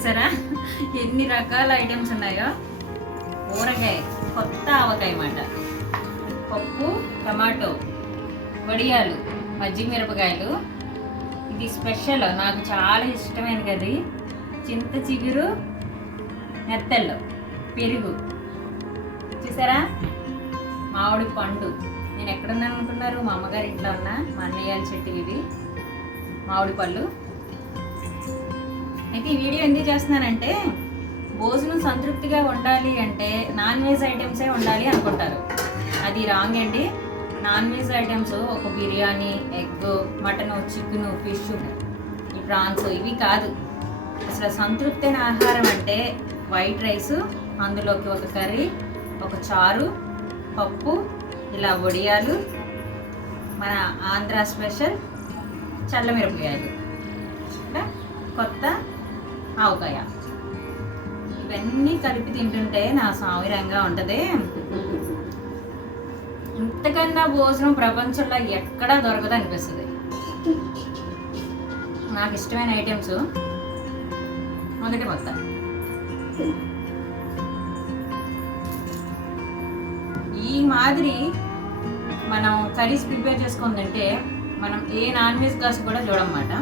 చూసారా ఎన్ని రకాల ఐటమ్స్ ఉన్నాయో. ఊరగాయ, కొత్త ఆవకాయ అన్నమాట, పప్పు, టమాటో, వడియాలు, మజ్జిగ మిరపకాయలు. ఇది స్పెషల్, నాకు చాలా ఇష్టమైన కది. చింత చిగురు, నెత్తళ్ళు, పెరుగు చూసారా, మామిడి పండు. నేను ఎక్కడున్నాను అనుకున్నారు? మా అమ్మగారి ఇంట్లో ఉన్నా. మా అన్నయ్య చెట్టు ఇవి మామిడి పళ్ళు. అయితే ఈ వీడియో ఎందుకు చేస్తున్నానంటే, భోజనం సంతృప్తిగా ఉండాలి అంటే నాన్ వెజ్ ఐటమ్సే ఉండాలి అనుకుంటారు. అది రాంగ్ అండి. నాన్ వెజ్ ఐటమ్స్ ఒక biryani, egg, mutton, chicken, fish, ఈ ప్రాన్స్ ఇవి కాదు. అసలు సంతృప్తైన ఆహారం అంటే వైట్ రైస్, అందులోకి ఒక కర్రీ, ఒక చారు, పప్పు, ఇలా వడియాలు, మన ఆంధ్ర స్పెషల్ చల్లమిరపకాయలు, ఇంకా కొత్త ఆవకాయ. ఇవన్నీ కలిపి తింటుంటే నా సామిరంగా ఉంటుంది. ఇంతకన్నా భోజనం ప్రపంచంలో ఎక్కడా దొరకదు అనిపిస్తుంది. నాకు ఇష్టమైన ఐటమ్స్ మొదటి మొత్తం ఈ మాదిరి మనం కర్రీస్ ప్రిపేర్ చేసుకుందంటే మనం ఏ నాన్ వెజ్ కాసు కూడా చూడమాట.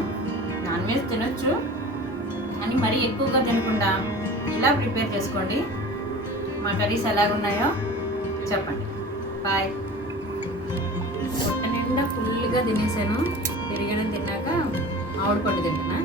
నాన్ వెజ్ తినొచ్చు అని మరీ ఎక్కువగా తినకుండా ఇలా ప్రిపేర్ చేసుకోండి. మా కర్రీస్ ఎలాగున్నాయో చెప్పండి. బాయ్. పొట్ట నిండా ఫుల్గా తినేసాను. పెరిగడం తిన్నాక ఆవిడ పట్టు తింటున్నా.